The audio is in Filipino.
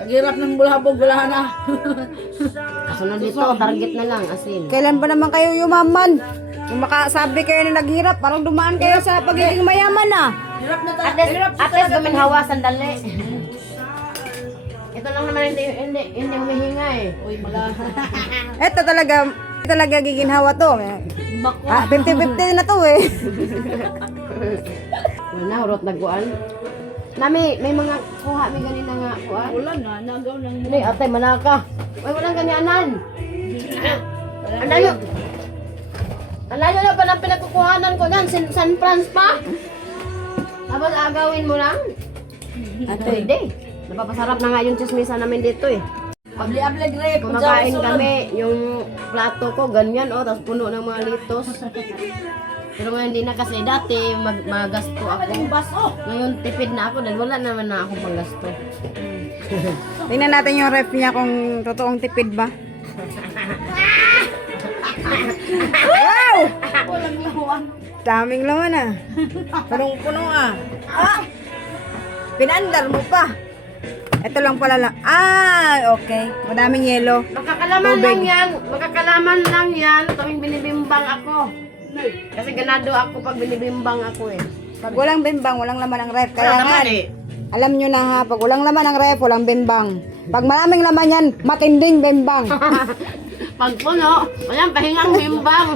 Paghirap ng bulhabog, wala na. Kasunod dito, target na lang, asin. Kailan ba naman kayo yumaman? Kung makasabi kayo na naghirap, parang dumaan kayo sa pagiging mayaman ah. Hirap na At least guminhawa, sandali. Ito lang naman hindi humihinga eh. Uy, Ito talaga giginhawa to. Bako. 50-50 na to eh. Wala, hurot nagkuan. Nami, may mga kuha, may ganina nga kuan. Wala na, nagaw lang mo. Hindi, ate, manaka. Ay, walang ganyanan. Ang layo. Ang layo na pa ng pinagkukuhanan ko yan. San France pa. Tapos agawin mo lang. Ate, hindi. Napapasarap na nga yung chismisa namin dito eh. Abli-abli grape. Kumakain kami, yung plato ko, ganyan oh, tapos puno ng mga litos. Pero ngayon hindi na kasi dati magasto ako. Baso. Ngayon tipid na ako dahil wala naman na akong panggasto. Tingnan natin yung ref niya kung totoong tipid ba. Wow! Walang lawan. Daming laman ah. Punong-puno ah. Ah! Pinandar mo pa. Ito lang pala lang. Ah, okay. Madaming yelo. Makakalaman lang yan tuwing binibimbang ako. Kasi ganado ako pag binibimbang ako eh. Pag walang bimbang, walang laman ang ref. Kaya nga, alam nyo na ha, pag walang laman ang ref, walang bimbang. Pag maraming laman yan, matinding bimbang. Pag puno, walang pahingang bimbang.